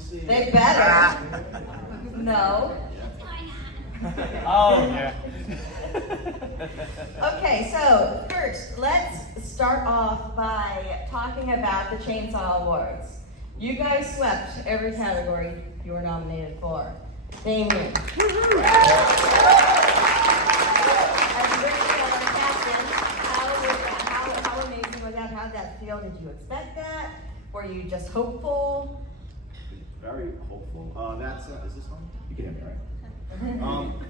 see. They better. No. Oh, yeah. Okay, so first, let's start off by talking about the Chainsaw Awards. You guys swept every category you were nominated for. Damien. As captain, how amazing was that? How did that feel? Did you expect that? Were you just hopeful? Very hopeful. Is this on? You can hear me, right?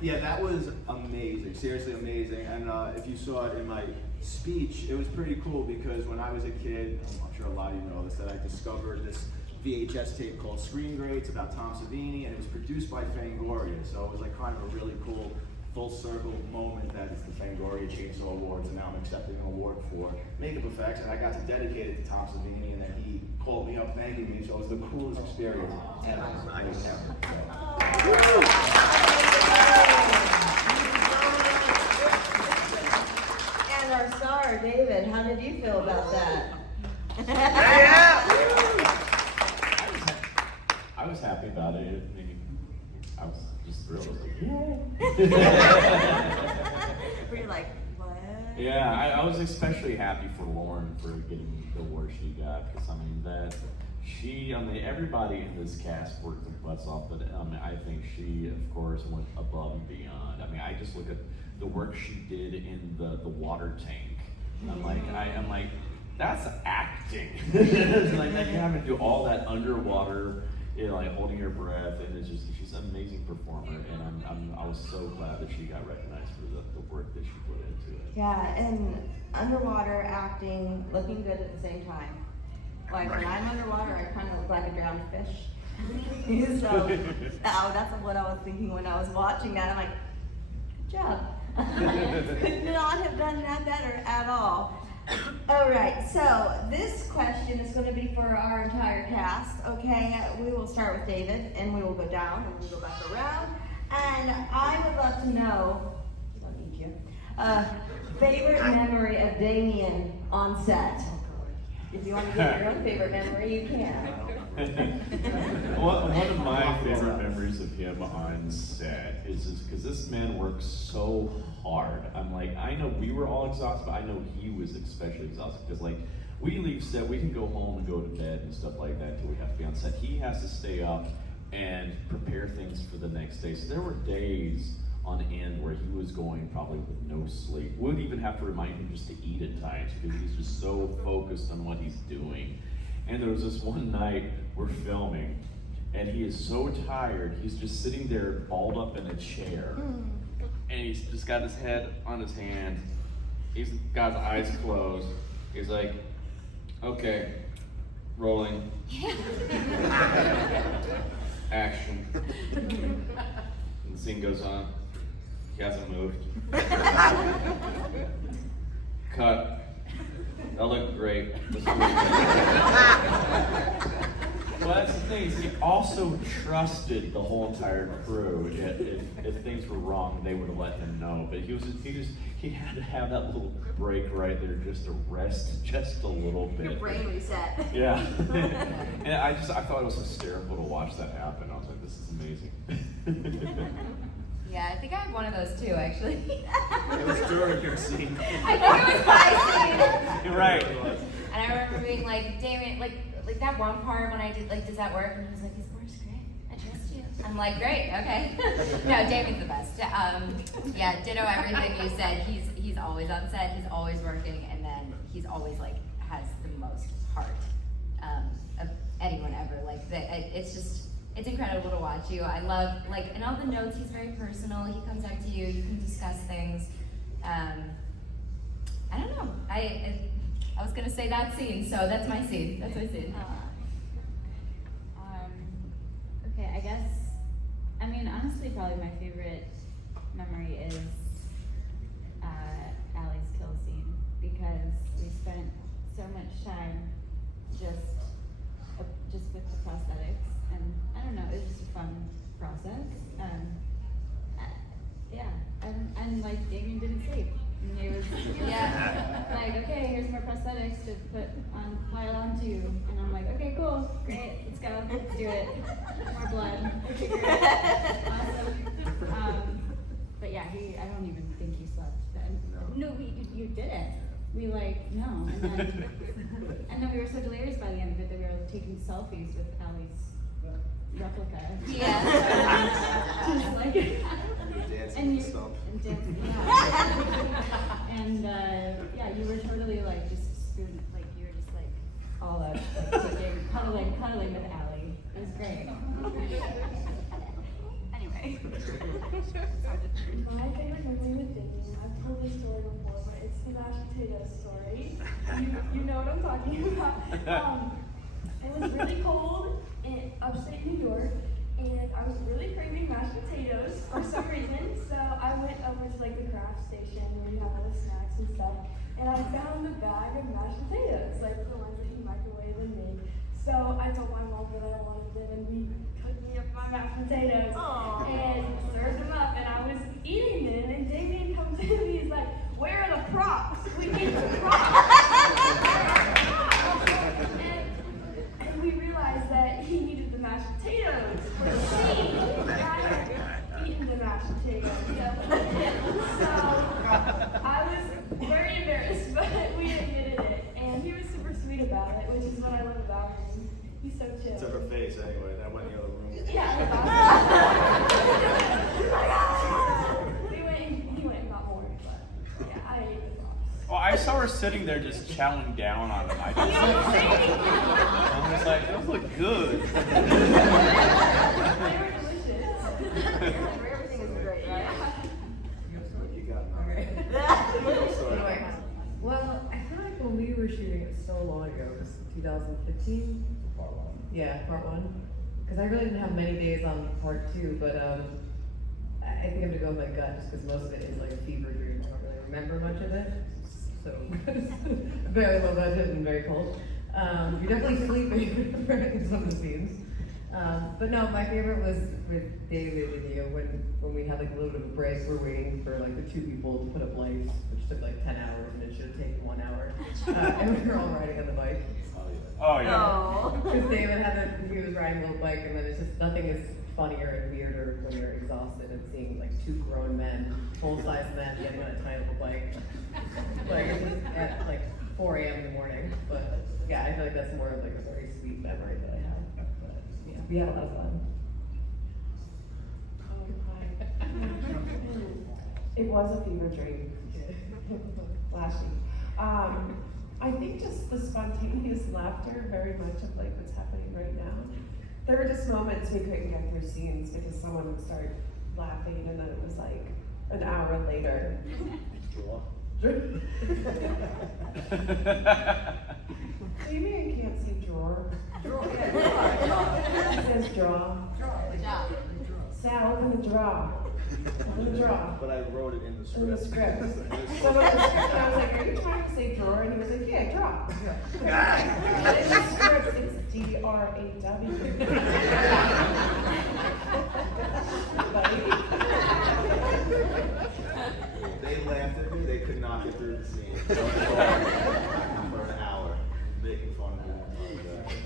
Yeah, that was amazing, seriously amazing. And if you saw it in my speech, it was pretty cool because when I was a kid, I'm sure a lot of you know this, that I discovered this VHS tape called Screen Greats about Tom Savini, and it was produced by Fangoria. So it was like kind of a really cool full circle moment that it's the Fangoria Chainsaw Awards, and now I'm accepting an award for makeup effects, and I got to dedicate it to Tom Savini, and then he called me up thanking me, so it was the coolest experience ever. I was ever. And our star, David, how did you feel about that? I was happy about it. I mean, I was just thrilled. I was like, yeah. Were you like, what? Yeah, I was especially happy for Lauren for getting the award she got, because I mean everybody in this cast worked their butts off, but I think she, of course, went above and beyond. I mean, I just look at the work she did in the water tank. I'm like, that's acting. It's like that you have to do all that underwater, like holding your breath, and it's just she's an amazing performer, and I was so glad that she got recognized for the work that she put into it. Yeah, and underwater acting, looking good at the same time. Like when I'm underwater, I kind of look like a drowned fish. So that's what I was thinking when I was watching that. I'm like, good job. Could not have done that better at all. All right, so this question is going to be for our entire cast, okay? We will start with David, and we will go down, and we'll go back around. And I would love to know, I don't need you, favorite memory of Damien on set. If you want to get your own favorite memory, you can. One of my favorite memories of him on set is because this man works so hard. I'm like, I know we were all exhausted, but I know he was especially exhausted because like we leave set, we can go home and go to bed and stuff like that until we have to be on set. He has to stay up and prepare things for the next day. So there were days on end where he was going probably with no sleep. We would even have to remind him just to eat at times because he's just so focused on what he's doing. And there was this one night we're filming, and he is so tired, he's just sitting there balled up in a chair. And he's just got his head on his hand. He's got his eyes closed. He's like, okay, rolling. Action. And the scene goes on. He hasn't moved. Cut. That looked great. Well, that's the thing. He also trusted the whole entire crew. If things were wrong, they would have let him know. But he had to have that little break right there just to rest just a little bit. Your brain reset. Yeah. And I thought it was hysterical to watch that happen. I was like, this is amazing. Yeah, I think I have one of those too, actually. It was during your scene. I think it was my scene. You're right. And I remember being like, Damien, like that one part when I did, like, does that work? And he was like, this works great. I trust you. I'm like, great, okay. No, Damien's the best. Yeah, ditto everything you said. He's always on set. He's always working, and then he's always like has the most heart of anyone ever. Like, it's incredible to watch you. I love, like, in all the notes, he's very personal. He comes out to you. You can discuss things. I don't know. I was gonna say that scene, so that's my scene. That's my scene. Okay, I guess. I mean, honestly, probably my favorite memory is Allie's kill scene because we spent so much time just with the prosthetics, and I don't know, it was just a fun process. Yeah, and like Damien didn't sleep. And he was, yeah, like, okay, here's more prosthetics to pile onto you. And I'm like, okay, cool, great, let's go, let's do it. More blood. Okay, great. Awesome. But yeah, I don't even think he slept then. No, you didn't. We like, no. And then we were so delirious by the end of it that we were like, taking selfies with Allie's replica. Yeah. Just like, Dancing and stuff. and dancing, yeah. And yeah, you were totally like just spoon, like you were just like all out, like kicking, cuddling with Allie. It was great. Anyway. My favorite memory with Disney, I've told this story before, but it's the mashed potato story. You know what I'm talking about. It was really cold in upstate New York, and I was really craving mashed potatoes for some reason. So I went over to like the craft station where you have all the snacks and stuff, and I found a bag of mashed potatoes, like the ones that you microwave and make. So I told my mom that I wanted them, and we cooked me up my mashed potatoes and served them up, and I was eating them, and Damien comes in and he's like, "Where are the props? We need the props." And we realized that he needed the mashed potatoes for the scene. And I had eaten the mashed potatoes. So I was very embarrassed, but we admitted it, and he was super sweet about it, which is what I love about him. He's so chill. To her face, anyway. That went in the other room. Yeah. He went and got more, but yeah, I ate the props. Well, I saw her sitting there just chowing down on them. I was like, those look good. They were delicious. Everything is great, right? You got it. Anyway, well, I feel like when we were shooting it so long ago, it was 2015. Part one. Yeah, part one. Because I really didn't have many days on part two, but I think I'm gonna go with my gut just because most of it is like a fever dream. I don't really remember much of it. So very low budget and very cold. You're definitely sleeping for some of the scenes. But no, my favorite was with David and you when we had like a little bit of a break. We're waiting for like the two people to put up lights, which took like 10 hours and it should have taken 1 hour. And we were all riding on the bike. Oh yeah. Oh. Because David he was riding a little bike, and then it's just nothing is funnier and weirder when you're exhausted and seeing like two grown men, full-size men, getting on a tiny little bike, like at like 4 a.m. in the morning. But yeah, I feel like that's more of like a very sweet memory that I have. But yeah, we had a lot of fun. It was a fever dream. Flashy. I think just the spontaneous laughter, very much of like what's happening right now. There were just moments we couldn't get through scenes because someone would start laughing, and then it was like an hour later. Draw. Damien can't say drawer. He says draw. Good job. Sal, open the draw. Open the draw. But I wrote it in the script. In the script. So in the script, I was like, "Are you trying to say drawer?" And he was like, "Yeah, draw." But in the script, it's D-R-A-W. They laughed at me. They could not get through the scene. So I was for an hour making fun of me.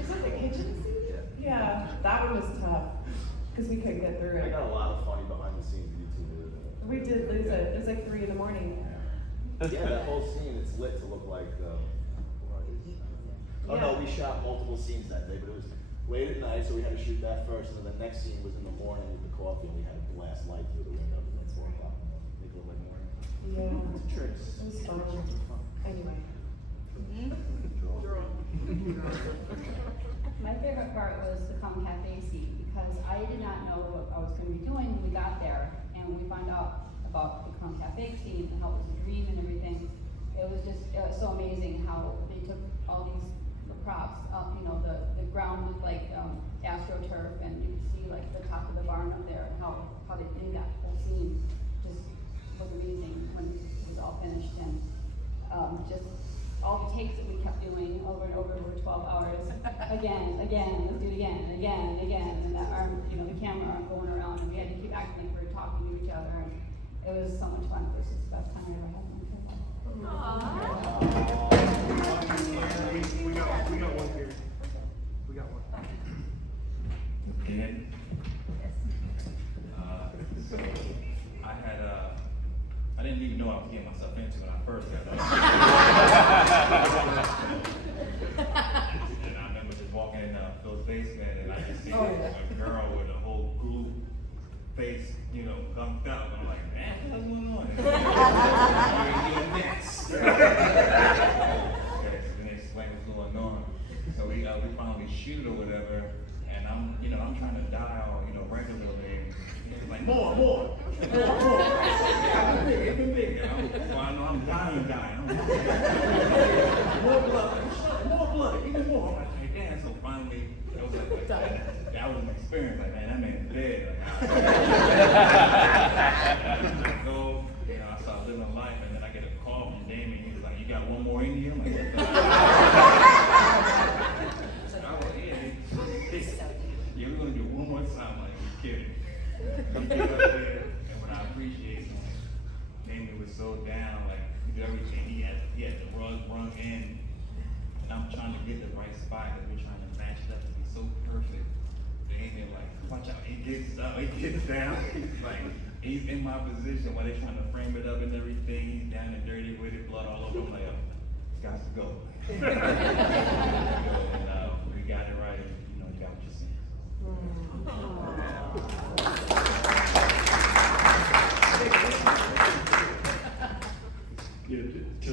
Is it the kitchen scene? Yeah, that one was tough because we couldn't get through I it. got a lot of funny behind the scenes YouTube. We did lose it. It was like 3 in the morning. Yeah, that whole scene, it's lit to look like. Oh no, we shot multiple scenes that day, but it was late at night, so we had to shoot that first, and then the next scene was in the morning with the coffee, and we had to blast light through the window at like 4 o'clock. Make it look like morning. Yeah, It's tricks. it was fun. Anyway. My favorite part was the Come Cafe scene because I did not know what I was going to be doing when we got there, and when we found out about the Come Cafe scene and how it was a dream and everything. It was so amazing how they took all these props, the ground looked like AstroTurf, and you could see like the top of the barn up there, and how they did that whole scene just was amazing when it was all finished, and just all the takes that we kept doing over and over for 12 hours, again, let's do it again, and again, and that arm, the camera arm going around, and we had to keep acting like we were talking to each other, and it was so much fun. It was just the best time I ever had. We got one here. We got one. And so I didn't even know what I was getting myself into when I first got there. And I remember just walking in Phil's basement and I just see a girl with a whole glue face, gunked up. And I'm like, man, what's going on? You're next. Okay, so then they explain what's going on. So we finally shoot or whatever. And I'm trying to dial, regularly. He's like, more. Even big. And I know I'm dying. More blood, even more. I'm like, damn. So finally, it was like that was an experience. Like, man, that man's dead. I go, I start living life, and then I get a call from Damien. He was like, you got one more in you? I'm like, what the yeah, we're gonna do it one more time. Like, you're kidding. We get up there, and what I appreciate, Damien was so down, like, he did everything. He had the rug rung in, and I'm trying to get the right spot, and we're trying to match it up to be so perfect. Damien, like, watch out, he gets up, he gets down, like, he's in my position while they're trying to frame it up and everything. He's down and dirty with it, blood all over him. Like, it's got to go. And we got it right, and you got what you see. Yeah, to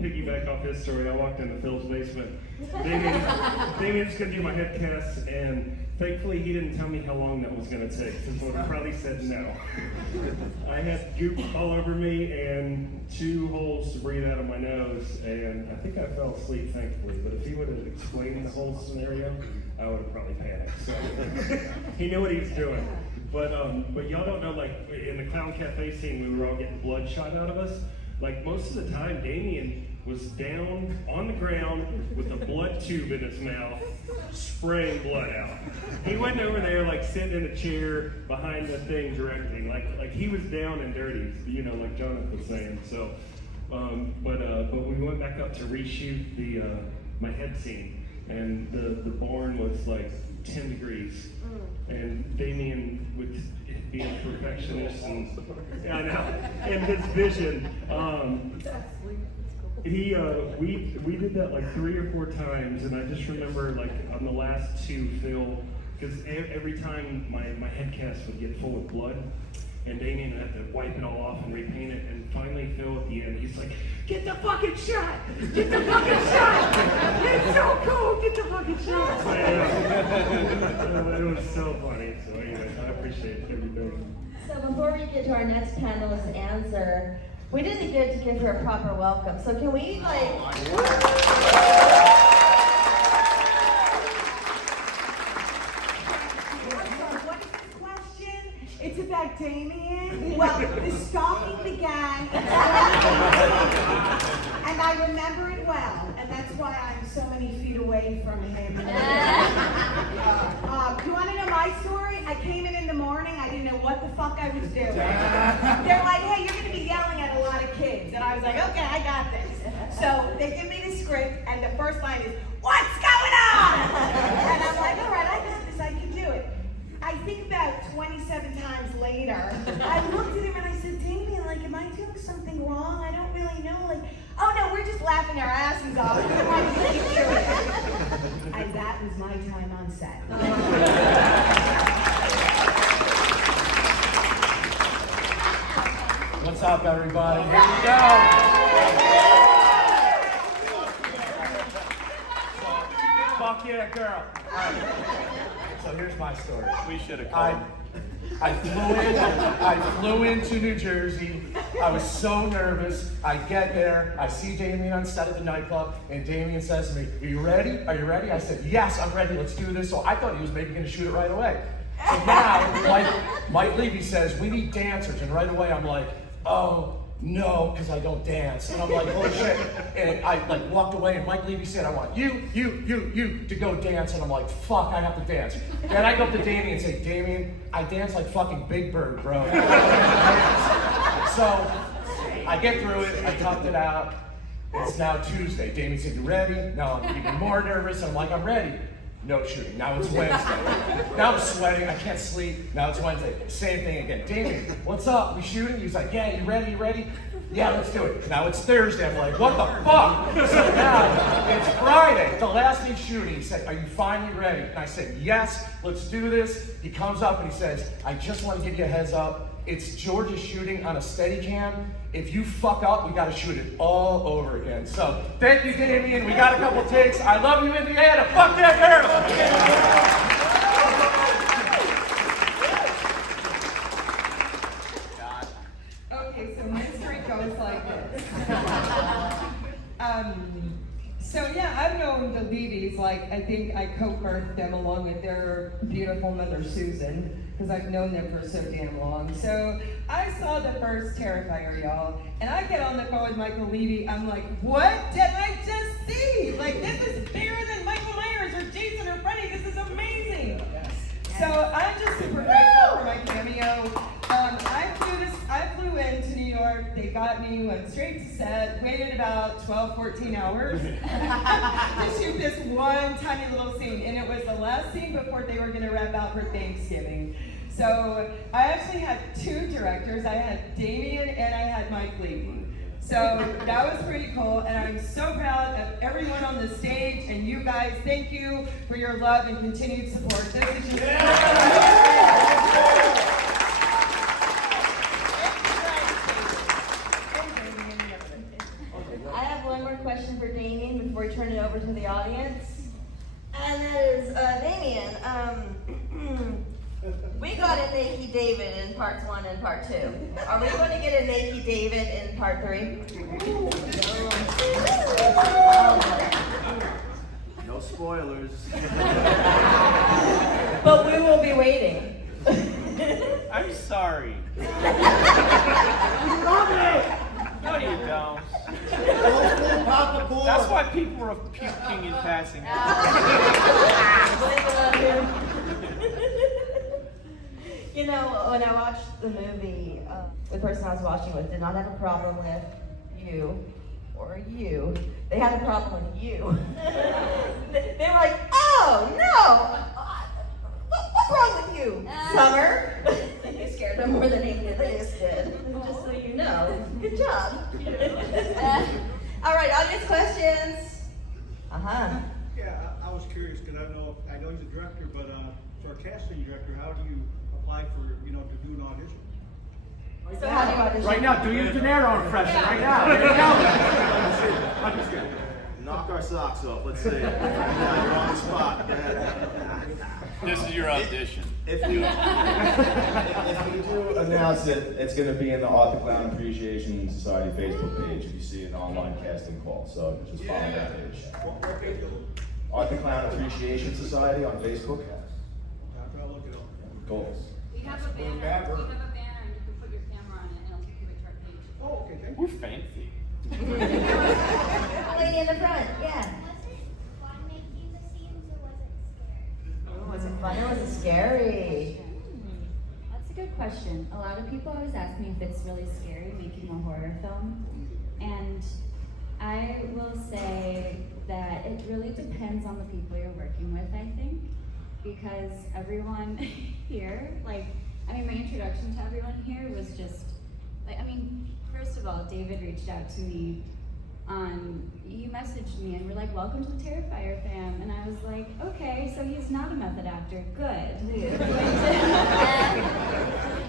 piggyback off his story, I walked into Phil's basement. Damien's gonna do my head cast, and thankfully he didn't tell me how long that was gonna take, because I would have probably said no. I had goop all over me and 2 holes to breathe out of my nose, and I think I fell asleep, thankfully. But if he would have explained the whole scenario, I would have probably panicked. So he knew what he was doing. But y'all don't know, like in the Clown Cafe scene, we were all getting blood shot out of us. Like most of the time, Damien was down on the ground with a blood tube in his mouth, spraying blood out. He wasn't over there like sitting in a chair behind the thing directing. Like he was down and dirty, like Jonathan was saying. So, but we went back up to reshoot the my head scene, and the barn was like 10 degrees, and Damien would be a perfectionist, and I know, in his vision, we did that like 3 or 4 times, and I just remember like on the last 2, Phil, because every time my head cast would get full of blood, and Damien would have to wipe it all off and repaint it, and finally Phil at the end, he's like, get the fucking shot! Get the fucking shot! It's so cool! Get the fucking shot! It was so funny. So anyway, I appreciate everything. So before we get to our next panelist's answer, we didn't get to give her a proper welcome. So can we It's about Damien. Well, the stalking began, and I remember it well, and that's why I'm so many feet away from him. You want to know my story? I came in the morning, I didn't know what the fuck I was doing. They're like, hey, you're going to be yelling at a lot of kids. And I was like, okay, I got this. So they give me the script, and the first line is, what's going on? And I'm like, all right, I got this, I can do it. I think about 27 times later, I looked at him and I said, Damien, like, am I doing something wrong? I don't really know. Like, oh no, we're just laughing our asses off. We're like, really serious. And that was my time on set. What's up, everybody? Here we go. Fuck yeah, girl. So here's my story. We should have called. I flew into New Jersey. I was so nervous. I get there. I see Damien on set of the nightclub, and Damien says to me, "Are you ready? Are you ready?" I said, "Yes, I'm ready. Let's do this." So I thought he was maybe going to shoot it right away. So now, Mike Levy says, "We need dancers," and right away I'm like, "Oh no," because I don't dance. And I'm like, "Oh shit!" And I like walked away, and Mike Levy said, "I want you to go dance." And I'm like, "Fuck, I have to dance." Then I go up to Damien and say, "Damien, I dance like fucking Big Bird, bro." So I get through it, I toughed it out. It's now Tuesday. Damien said, you ready? Now I'm even more nervous. I'm like, I'm ready. No shooting. Now it's Wednesday. Now I'm sweating. I can't sleep. Now it's Wednesday. Same thing again. Damien, what's up? We shooting? He's like, yeah, you ready? You ready? Yeah, let's do it. Now it's Thursday. I'm like, what the fuck? So now it's Friday, the last day shooting. He said, are you finally ready? And I said, yes, let's do this. He comes up and he says, I just want to give you a heads up. It's George's shooting on a Steadicam. If you fuck up, we gotta shoot it all over again. So thank you, Damien. We got a couple takes. I love you, Indiana. Fuck that girl. Okay, so my story goes like this. So yeah, I've known the Levys, like I think I co-birthed them along with their beautiful mother Susan, because I've known them for so damn long. So I saw the first Terrifier, y'all, and I get on the phone with Michael Levy. I'm like, what did I just see? Like, this is bigger than Michael Myers or Jason or Freddy. This is amazing. So I'm just super grateful for my cameo. I flew into New York. They got me, went straight to set, waited about 12, 14 hours to shoot this one tiny little scene. And it was the last scene before they were gonna wrap out for Thanksgiving. So I actually had two directors. I had Damien and I had Mike Levy. So that was pretty cool, and I'm so proud of everyone on the stage, and you guys, thank you for your love and continued support. This is just I have one more question for Damien before we turn it over to the audience. And that is, Damien, we got a Nakey David in parts 1 and part 2. Are we going to get a Nakey David in part 3? No spoilers. But we will be waiting. I'm sorry. You love it! No, you don't. Pop the board. That's why people are puking and passing out. You know, when I watched the movie, the person I was watching with did not have a problem with you or you. They had a problem with you. They were like, oh no! What's wrong with you, Summer? You scared them more than Indianapolis did. Just so you know. Good job. All right, audience questions. Yeah, I was curious because I know he's a director, but for a casting director, how do you apply for to do an audition? So how do you audition? Right now, do your De Niro impression. Right now. There you go. I'm just kidding. Knock our socks off. Let's see. Yeah, you're on the spot. Go ahead. This is your audition. If we do announce it, it's going to be in the Art the Clown Appreciation Society Facebook page. If you see an online casting call, so just follow that page. Art the Clown Appreciation Society on Facebook. I'll look it up. Goals. We have a banner, and you can put your camera on it, and it'll take you right to our page. Oh, okay, thank you. We're fancy. Lady in the front, yeah. Was it fun or was it scary? That's a good question. A lot of people always ask me if it's really scary making a horror film. And I will say that it really depends on the people you're working with, I think. Because everyone here, my introduction to everyone here was just, first of all, David reached out to me you messaged me and were like, welcome to the Terrifier fam. And I was like, okay, so he's not a method actor, good.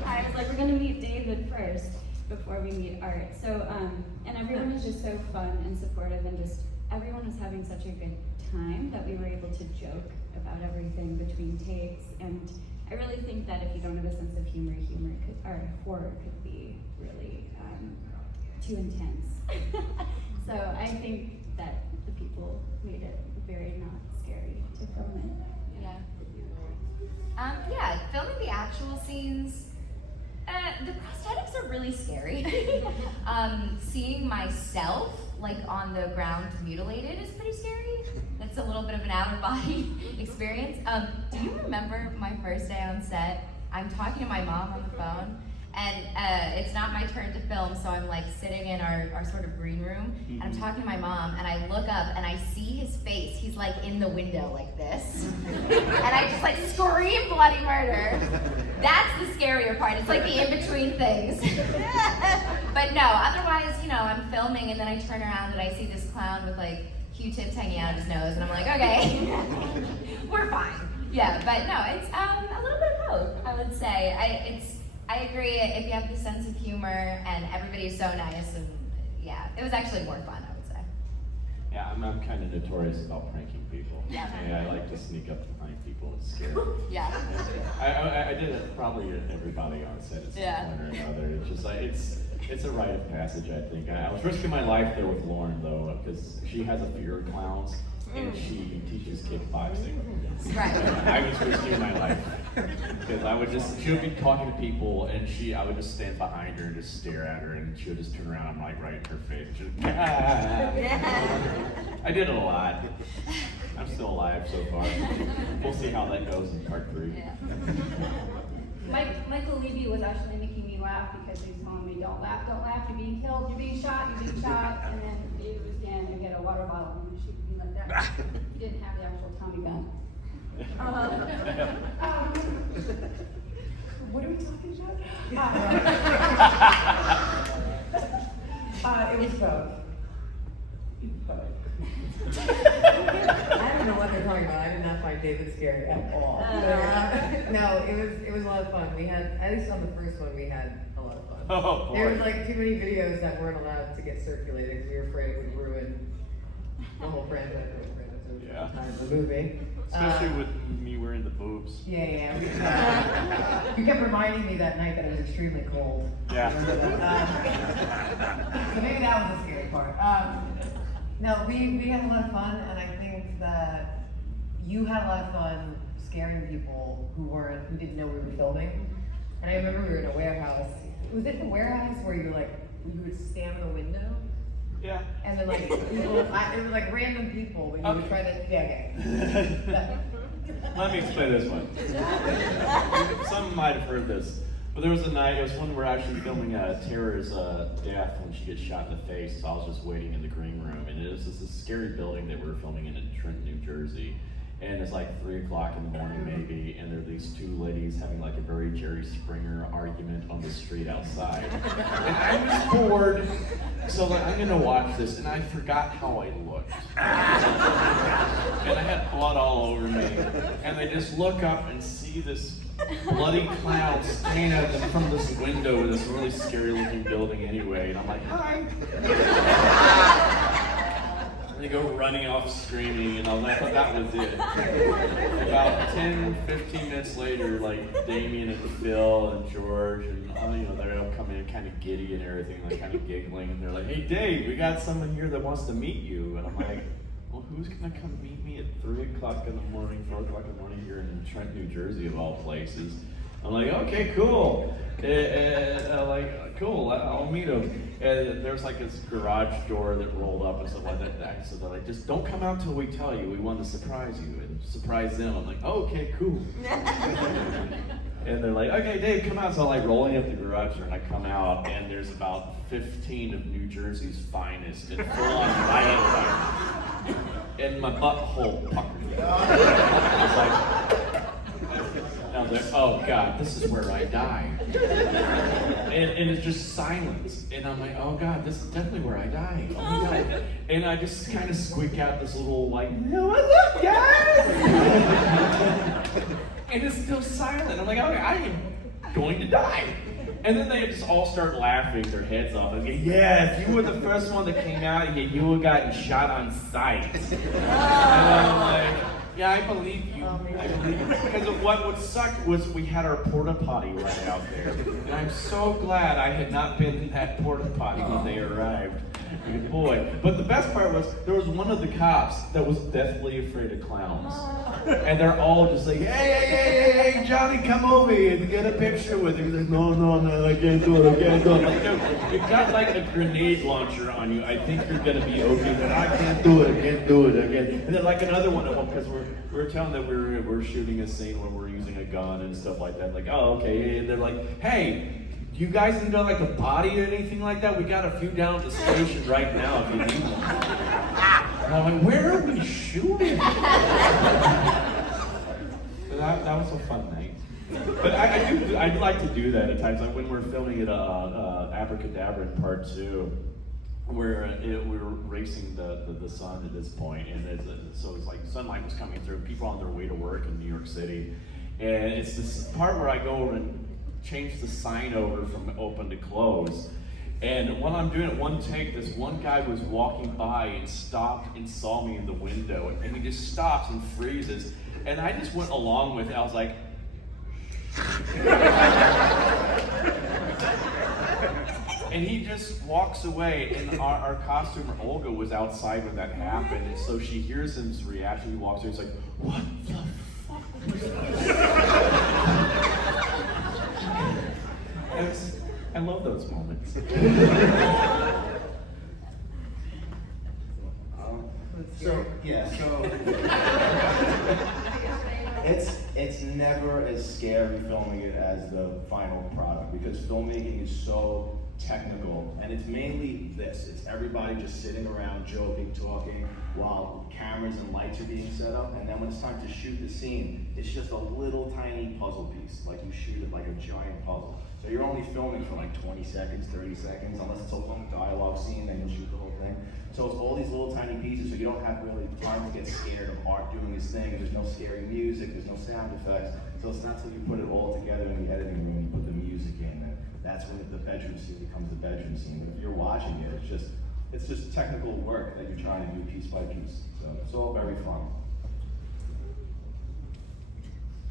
I was like, we're gonna meet David first before we meet Art. So, and everyone was just so fun and supportive, and just, everyone was having such a good time that we were able to joke about everything between takes. And I really think that if you don't have a sense of humor horror could be really too intense. So I think that the people made it very not scary to film it. Yeah, filming the actual scenes, the prosthetics are really scary. Seeing myself on the ground mutilated is pretty scary. That's a little bit of an out-of-body experience. Do you remember my first day on set? I'm talking to my mom on the phone, and it's not my turn to film, so I'm like sitting in our sort of green room, and I'm talking to my mom, and I look up and I see his face. He's like in the window like this, and I just like scream bloody murder. That's the scarier part. It's like the in-between things. But no, otherwise, you know, I'm filming and then I turn around and I see this clown with like Q-tips hanging out of his nose, and I'm like, okay, we're fine. Yeah, but no, it's a little bit of both, I would say. I agree, if you have the sense of humor and everybody's so nice, and yeah, it was actually more fun, I would say. Yeah, I'm kind of notorious about pranking people. Yeah. I like to sneak up behind people and scare them. Yeah. I did it probably at everybody on set at some point or another. It's just like, it's a rite of passage, I think. I was risking my life there with Lauren, though, because she has a fear of clowns, and she teaches kickboxing. Right. I was risking my life, because she would be talking to people, and I would just stand behind her and just stare at her, and she would just turn around, I'm like right in her face. I did it a lot. I'm still alive so far. We'll see how that goes in part 3. Yeah. Michael Levy was actually making me laugh because he was telling me, don't laugh, you're being killed, you're being shot, and then David was standing and get a water bottle and shoot me like that. He didn't have the actual Tommy gun. What are we talking about? It was both. I don't know what they're talking about. I did not find David scary at all. No, it was a lot of fun. We had, at least on the first one, we had a lot of fun. Oh, boy. There was like too many videos that weren't allowed to get circulated because we were afraid it would ruin the whole franchise of the movie. Especially with me wearing the boobs. Yeah. You kept reminding me that night that it was extremely cold. Yeah. So maybe that was the scary part. No, we had a lot of fun, and I think that you had a lot of fun scaring people who didn't know we were filming. And I remember we were in a warehouse. Was it the warehouse where you would stand in the window? Yeah. And then like people, it was like random people when you would try to, yeah. Let me explain this one. Some might have heard this. But there was a night, it was when we're actually filming Tara's death when she gets shot in the face, so I was just waiting in the green room, and it was this scary building that we were filming in Trenton, New Jersey, and it's like 3 o'clock in the morning maybe, and there are these two ladies having like a very Jerry Springer argument on the street outside. And I was bored, so like, I'm gonna watch this, and I forgot how I looked. And I had blood all over me, and I just look up and see this bloody clown staring at them from this window in this really scary looking building anyway, and I'm like, hi! And they go running off screaming, and I thought that was it. About 10, 15 minutes later, like Damien and Phil and George, and they're all coming in kind of giddy and everything, like kind of giggling, and they're like, hey Dave, we got someone here that wants to meet you. And I'm like, well, who's gonna come meet me at 3 o'clock in the morning, 4 o'clock in the morning here in Trent, New Jersey, of all places? I'm like, okay, cool. Cool, I'll meet him. And there's like this garage door that rolled up and stuff like that. So they're like, just don't come out till we tell you. We want to surprise you and surprise them. I'm like, oh, okay, cool. And they're like, okay, Dave, come out. So I'm like rolling up the garage door, and I come out, and there's about 15 of New Jersey's finest in full-on riot gear. And my butthole puckered. I was like, oh God, this is where I die. And it's just silence. And I'm like, oh God, this is definitely where I die. Oh my God. And I just kind of squeak out this little like, no, what's up, guys? And it's still silent. I'm like, okay, I am going to die. And then they just all start laughing their heads off. And go, yeah, if you were the first one that came out here, you would have gotten shot on sight. And I'm like, yeah, I believe you. I believe you. Because what would suck was we had our porta potty right out there. And I'm so glad I had not been in that porta potty when they arrived. Boy. But the best part was there was one of the cops that was deathly afraid of clowns. And they're all just like, hey, Johnny, come over here to get a picture with him. He's like, no, I can't do it. Like, you've got like a grenade launcher on you. I think you're gonna be okay, but I can't do it. And then like another one of them, because we were telling them we're shooting a scene where we're using a gun and stuff like that. Like, oh, okay. And they're like, hey, You guys need like a body or anything like that? We got a few down at the station right now if you need one. And I'm like, where are we shooting? That was a fun night. But I'd like to do that at times. Like when we're filming it, Abracadabra in part 2, we're racing the sun at this point, and so it's like sunlight was coming through, people on their way to work in New York City, and it's this part where I go over and change the sign over from open to close. And while I'm doing it, one take, this one guy was walking by and stopped and saw me in the window, and he just stops and freezes. And I just went along with it. I was like, and he just walks away. And our costumer, Olga, was outside when that happened. And so she hears his reaction. He walks away. He's like, what the fuck was that? I love those moments. It's never as scary filming it as the final product, because filmmaking is so technical, and it's mainly this. It's everybody just sitting around joking, talking, while cameras and lights are being set up, and then when it's time to shoot the scene, it's just a little tiny puzzle piece, like you shoot it like a giant puzzle. So you're only filming for like 20 seconds, 30 seconds, unless it's a long dialogue scene, then you'll shoot the whole thing. So it's all these little tiny pieces, so you don't have really time to get scared of Art doing his thing, and there's no scary music, there's no sound effects. So it's not until you put it all together in the editing room, you put the music in, and that's when the bedroom scene becomes the bedroom scene. But if you're watching it, it's just technical work that you're trying to do piece by piece. So it's all very fun.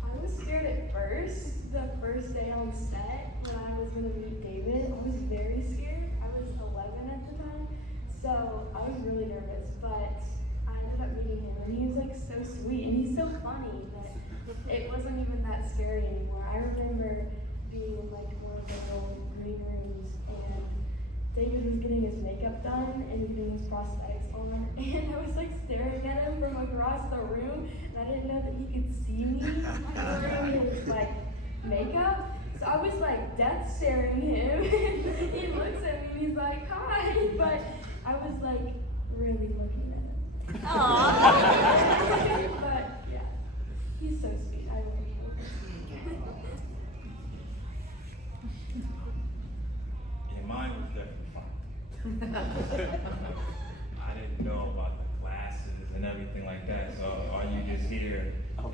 I was scared at first. The first day on set, when I was going to meet David, I was very scared. I was 11 at the time, so I was really nervous, but I ended up meeting him, and he was like so sweet, and he's so funny that it wasn't even that scary anymore. I remember being in like one of the little green rooms, and David was getting his makeup done and getting his prosthetics on, and I was like staring at him from across the room, and I didn't know that he could see me during his like makeup. So I was like death staring him. He looks at me and he's like, hi, but I was like really looking at him. Aww. But yeah, he's so sweet. I love him. Mine was definitely fun. I didn't know about the classes and everything like that. So are you just here as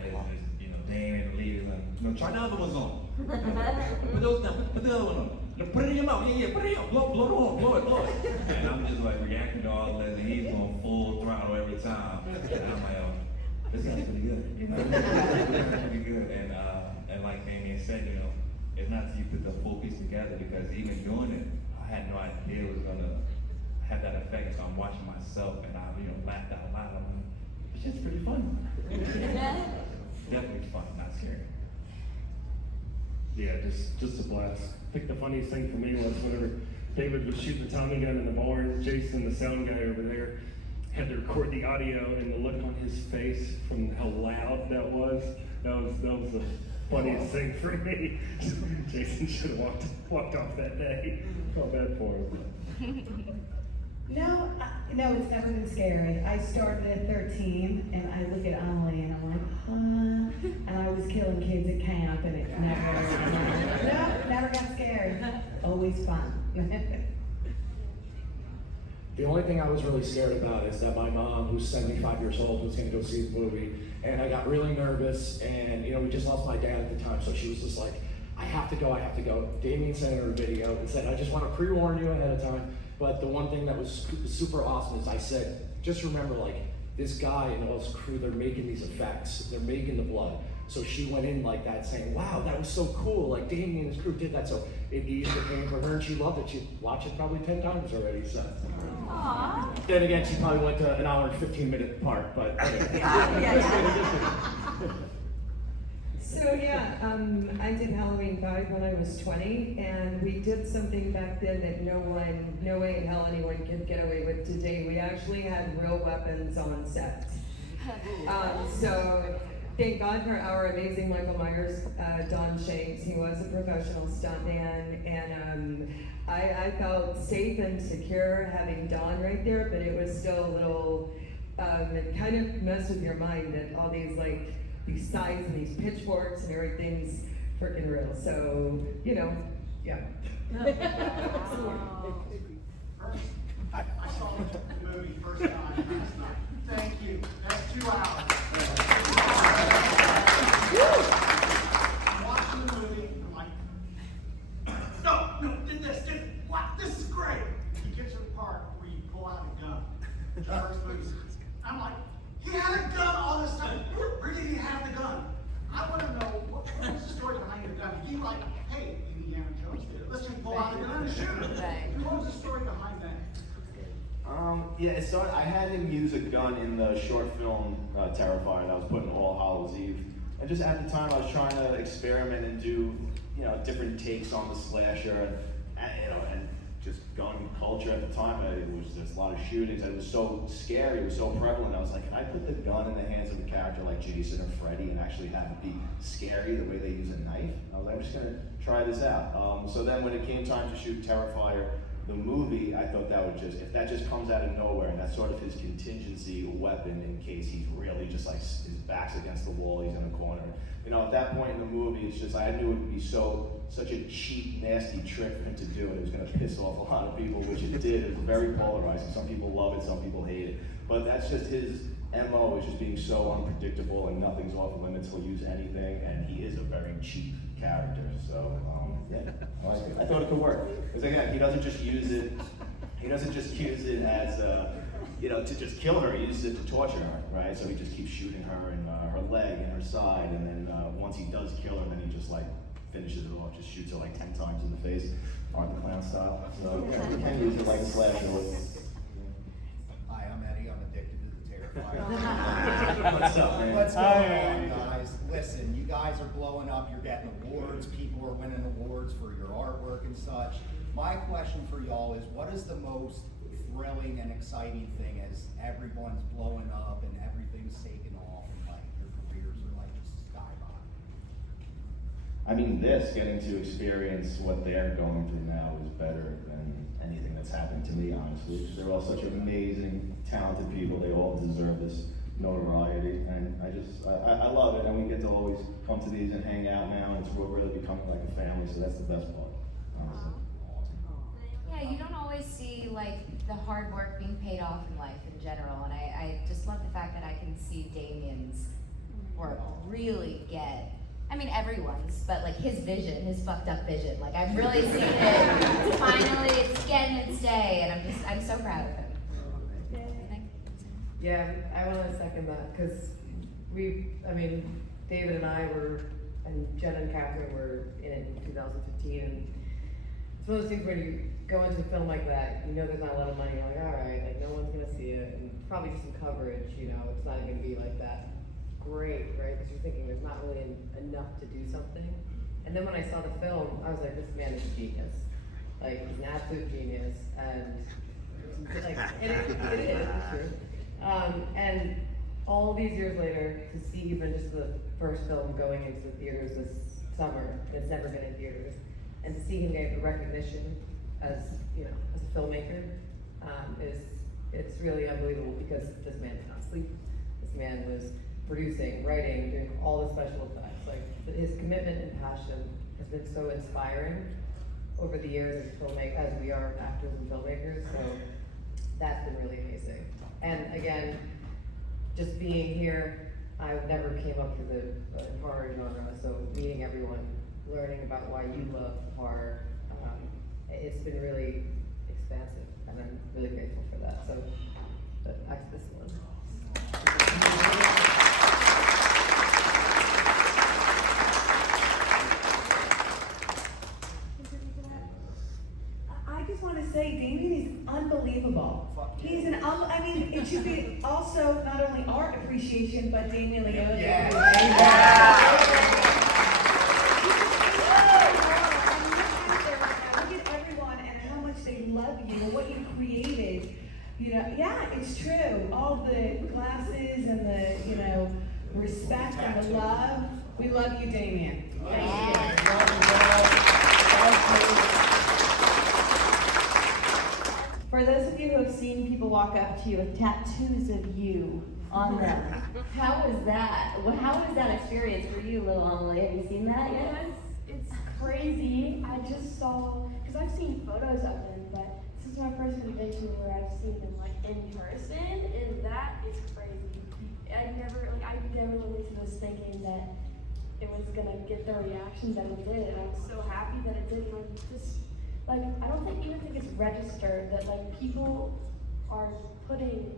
Damon leading them? Try the other ones on. Put those down. Put the other one on. Put it in your mouth. Yeah, put it in. Blow it on. Blow it. And I'm just like reacting to all this, and he's going full throttle every time. And I'm like, oh, this guy's pretty good. Pretty good. And like Damien said, it's not till you put the full piece together, because even doing it, I had no idea it was gonna have that effect. So I'm watching myself, and I, laughed out loud. I'm like, it's just pretty fun. Definitely fun, not scary. Yeah, just a blast. I think the funniest thing for me was whenever David was shooting the Tommy gun in the barn, Jason, the sound guy over there, had to record the audio, and the look on his face from how loud that was the funniest thing for me. Jason should have walked off that day. Felt bad for him. No, it's never been scary. I started at 13, and I look at Emily, and I'm like, and I was killing kids at camp, and it never got scary. Always fun. The only thing I was really scared about is that my mom, who's 75 years old, was going to go see the movie, and I got really nervous, and we just lost my dad at the time, so she was just like, I have to go. Damien sent her a video and said, I just want to pre-warn you ahead of time. But the one thing that was super awesome is I said, just remember, this guy and all his crew, they're making these effects, they're making the blood. So she went in like that saying, wow, that was so cool, Damien and his crew did that. So it eased the pain for her, and she loved it. She watched it probably 10 times already, so. Aww. Then again, she probably went to an hour and 15-minute part, but anyway. So yeah, I did Halloween 5 when I was 20, and we did something back then that no way in hell anyone could get away with today. We actually had real weapons on set. So thank God for our amazing Michael Myers, Don Shanks. He was a professional stuntman, and I felt safe and secure having Don right there, but it was still a little, it kind of messed with your mind that all these these sides and these pitchforks and everything's freaking real. So, you know, yeah. I saw the movie first time last night. Thank you. That's 2 hours. Watching the movie, I'm like, no, did this, what? This is great. You get to the part where you pull out a gun. The first movie. I'm like, he had a gun all this time. Where did he have the gun? I want to know what was the story behind the gun. He like, hey, Indiana Jones did it. Let's just pull out a gun and shoot him. What was the story behind that? Yeah, it started. I had him use a gun in the short film Terrifier that I was putting All Hallows Eve, and just at the time I was trying to experiment and do, different takes on the slasher, and just gun culture at the time. It was just a lot of shootings, and it was so scary. It was so prevalent. I was like, can I put the gun in the hands of a character like Jason or Freddy and actually have it be scary the way they use a knife? I was like, I'm just gonna try this out. So then when it came time to shoot Terrifier, the movie, I thought that would if that just comes out of nowhere, and that's sort of his contingency weapon in case he's really just like his back's against the wall, he's in a corner. At that point in the movie, it's just, I knew it would be such a cheap, nasty trick for him to do, and it was gonna piss off a lot of people, which it did. It was very polarizing. Some people love it, some people hate it. But that's just his MO, is just being so unpredictable and nothing's off limits. He'll use anything, and he is a very cheap character. So, yeah, I like it. I thought it could work. Because again, he doesn't just use it as, to just kill her. He uses it to torture her, right? So he just keeps shooting her in her leg and her side, and then once he does kill her, then he just finishes it off, just shoots her 10 times in the face, Art the Clown style. So yeah, he can use it like a slasher. Hi, I'm Eddie. I'm addicted to the Terrifier. What's up, man? What's going on, guys? Listen, you guys are blowing up. You're getting awards. People are winning awards for your artwork and such. My question for y'all is, what is the most thrilling and exciting thing as everyone's blowing up and everything's taking off and your careers are just skyrocketing? I mean, getting to experience what they're going through now is better than anything that's happened to me, honestly. They're all such amazing, talented people. They all deserve this notoriety, and I love it. And we get to always come to these and hang out now, and we're really becoming like a family, so that's the best part, honestly. Yeah, you don't always see the hard work being paid off in life in general, and I just love the fact that I can see Damien's work really get, everyone's, but his vision, his fucked up vision, I've really seen it. Finally, it's getting its day, and I'm so proud of him. Yeah, I want to second that, because David and I and Jen and Catherine were in it in 2015, and it's one of those things where you go into a film like that, there's not a lot of money, you're like, all right, no one's gonna see it, and probably just some coverage, it's not gonna be that great, right? Because you're thinking there's not really enough to do something. And then when I saw the film, I was like, this man is a genius. He's an absolute genius, and it is, it's true. And all these years later, to see even just the first film going into the theaters this summer, it's never been in theaters, and to see him get the recognition as a filmmaker, it's really unbelievable, because this man did not sleep. This man was producing, writing, doing all the special effects. His commitment and passion has been so inspiring over the years as we are actors and filmmakers. So that's been really amazing. And again, just being here, I never came up to the horror genre, so meeting everyone, learning about why you love horror, it's been really expansive, and I'm really grateful for that. So, that's this one. I just want to say, Damien is unbelievable. He's it should be also not only art appreciation, but Damien Leone. Look at everyone and how much they love you and what you created. Yeah, it's true. All the glasses and the, respect and the love. We love you, Damien. For those of you who have seen people walk up to you with tattoos of you on them, how was that? How was that experience for you, little Emily? Have you seen that yet? It's crazy. I just saw, because I've seen photos of him, but this is my first convention where I've seen him like in person, and that is crazy. I never went into this thinking that it was gonna get the reaction that it did, and I'm so happy that it did. And I'm just like, I don't even think it's registered that like people are putting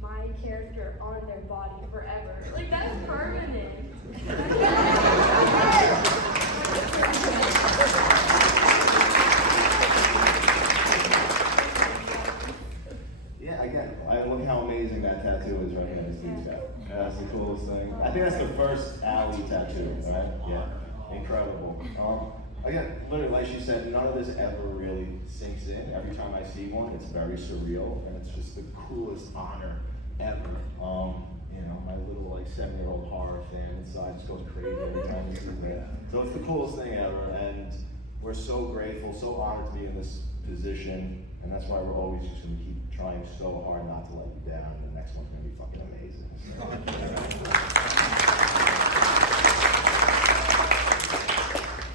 my character on their body forever. Like that's permanent. Yeah, again, look how amazing that tattoo is right here in this dude's guy. That's the coolest thing. I think that's the first Allie tattoo, right? Yeah, incredible. Again, literally, like she said, none of this ever really sinks in. Every time I see one, it's very surreal, and it's just the coolest honor ever. You know, my little like 7-year-old horror fan inside just goes crazy every time he sees that. So it's the coolest thing ever, and we're so grateful, so honored to be in this position, and that's why we're always just going to keep trying so hard not to let you down, and the next one's going to be fucking amazing.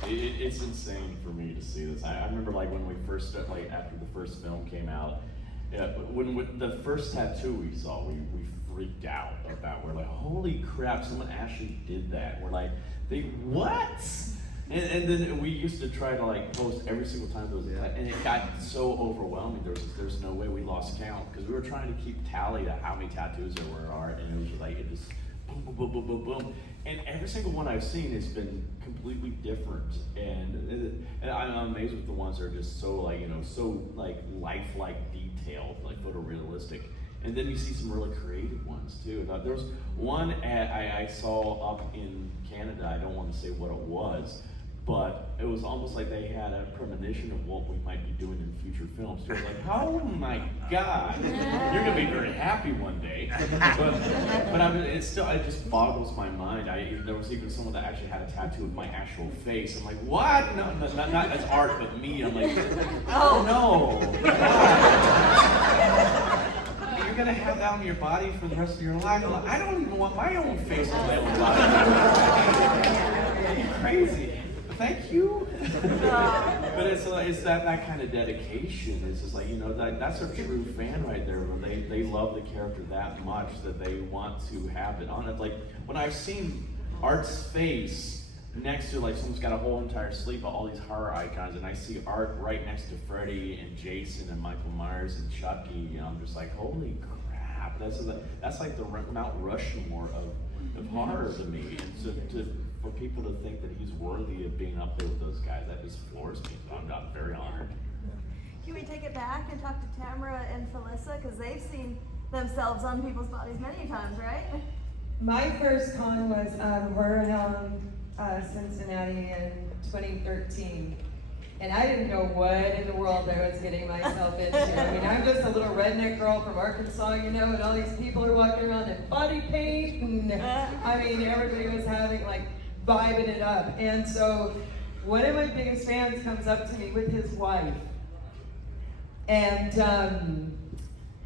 It's insane for me to see this. I remember like when we first started, like after the first film came out, when the first tattoo we saw, we freaked out about. We're like, holy crap, someone actually did that. We're like, what? And then we used to try to like post every single time there was a tattoo, and it got so overwhelming. There's no way, we lost count because we were trying to keep tally to how many tattoos there were, and it was just like, it just boom, boom, boom, boom, boom, boom. And every single one I've seen has been completely different, and I'm amazed with the ones that are just so like, you know, so like lifelike detailed, like photorealistic. And then you see some really creative ones too. Now, there was one I saw up in Canada. I don't want to say what it was, but it was almost like they had a premonition of what we might be doing in future films. So it was like, oh my God, you're gonna be very happy one day. But I mean, it just boggles my mind. There was even someone that actually had a tattoo of my actual face. I'm like, what? No, not as art, but me. I'm like, oh no. You're gonna have that on your body for the rest of your life. Like, I don't even want my own face on my own body. Are you crazy? Thank you. But it's that kind of dedication. It's just like, you know, that's a true fan right there. When they love the character that much that they want to have it on it. Like when I've seen Art's face next to, like, someone's got a whole entire sleeve of all these horror icons, and I see Art right next to Freddy and Jason and Michael Myers and Chucky, and I'm just like, holy crap, that's like the Mount Rushmore of horror to me. And so for people to think that he's worthy of being up there with those guys, that just floors me. I'm very honored. Can we take it back and talk to Tamara and Felissa, because they've seen themselves on people's bodies many times, right? My first con was Horror Hound Cincinnati in 2013. And I didn't know what in the world I was getting myself into. I mean, I'm just a little redneck girl from Arkansas, you know, and all these people are walking around in body paint. And I mean, everybody was having, like, vibing it up. And so one of my biggest fans comes up to me with his wife. And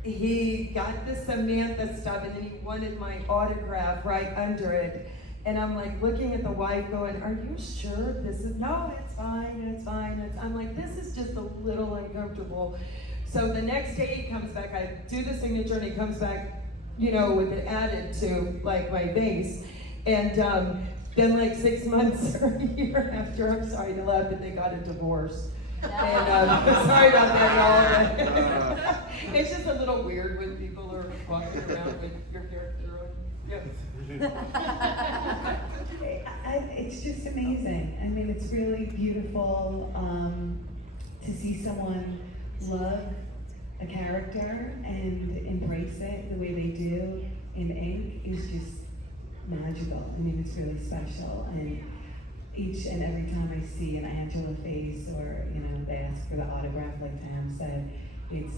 he got this Samantha stuff, and then he wanted my autograph right under it. And I'm like looking at the wife going, are you sure this is, no, it's fine, it's fine. I'm like, this is just a little uncomfortable. So the next day he comes back, I do the signature, and he comes back, you know, with it added to like my base. And then like 6 months or a year after, I'm sorry to laugh, but they got a divorce. And sorry about that, y'all. It's just a little weird when people are walking around with your character on. Yeah. It's just amazing. I mean, it's really beautiful to see someone love a character and embrace it the way they do in ink is just magical. I mean, it's really special. And each and every time I see an Angela face, or, you know, they ask for the autograph like Tam said, it's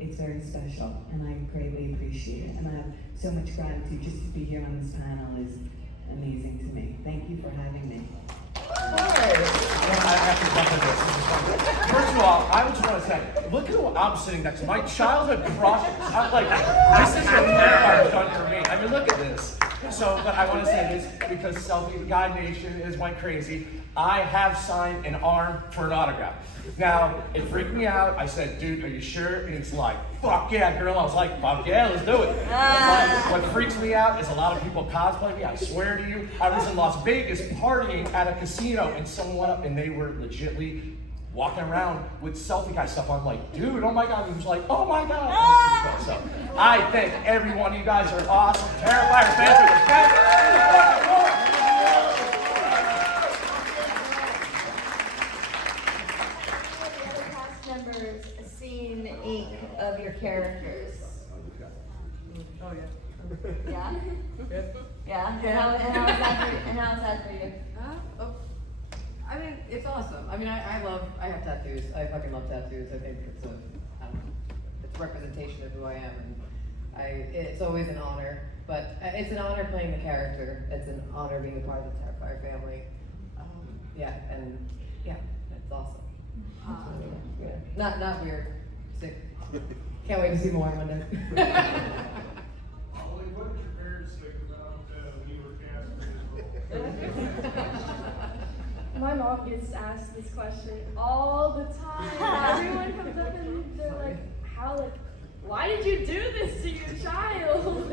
It's very special, and I greatly appreciate it. And I have so much gratitude. Just to be here on this panel is amazing to me. Thank you for having me. I have to jump into this. This is fun. First of all, I just want to say, look at who I'm sitting next to. My childhood crush. I'm like, this is what Terrifier has done for me. I mean, look at this. So, but I want to say this because Selfie Guy Nation is went crazy. I have signed an arm for an autograph. Now, it freaked me out. I said, dude, are you sure? And it's like, fuck yeah, girl. I was like, fuck yeah, let's do it. What freaks me out is a lot of people cosplay me. I swear to you, I was in Las Vegas partying at a casino and someone went up and they were legitly walking around with Selfie Guy stuff. I'm like, dude, oh my God. He was like, oh my God. So I think every one of you guys are awesome. Terrifier fans with respect. Members seen ink of your characters? Oh yeah. Yeah? Good. Yeah? And how is that for you? I mean, it's awesome. I mean, I have tattoos. I fucking love tattoos. I think it's I don't know, it's a representation of who I am, and it's always an honor. But it's an honor playing the character. It's an honor being a part of the Terrifier family. Yeah, and yeah, it's awesome. Yeah. Not weird. Sick. Can't wait to see more one day. Ollie, what did your parents think about when you were cast for this role? My mom gets asked this question all the time. Everyone comes up and they're like, why did you do this to your child?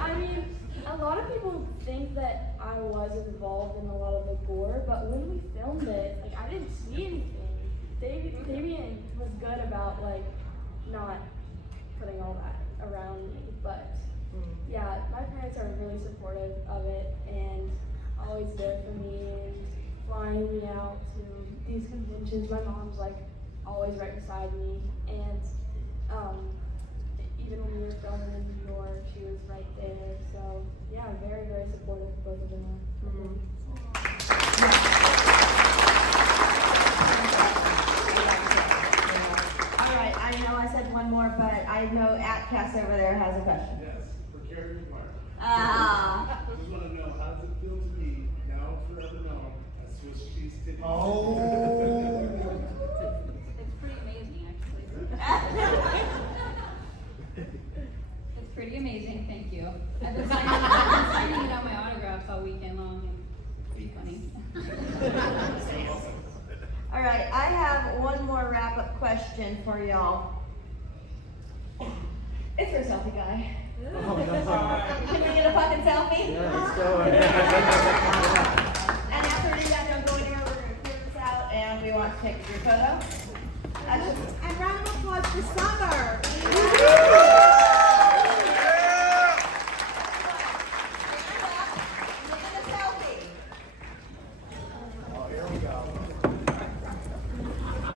I mean, a lot of people think that I was involved in a lot of the gore, but when we filmed it, like, I didn't see anything. Damien was good about like not putting all that around me, but yeah, my parents are really supportive of it and always there for me and flying me out to these conventions. My mom's like always right beside me, and even when we were filming in New York, she was right there. So yeah, very, very supportive. Both of them are. All right, I know I said one more, but I know Cass over there has a question. Yes, for Carrie McGuire. Ah. I just want to know, how does it feel to be now forever known as Swiss cheese titties? Oh. It's pretty amazing, actually. It's pretty amazing, thank you. I've been signing it on my autographs all weekend long, and it's pretty funny. All right, I have one more wrap-up question for y'all. It's for a selfie guy. Can we get a fucking selfie? Yeah, let's go. And after we do that, don't go anywhere. We're gonna clear this out, and we want to take a group photo. I'm running.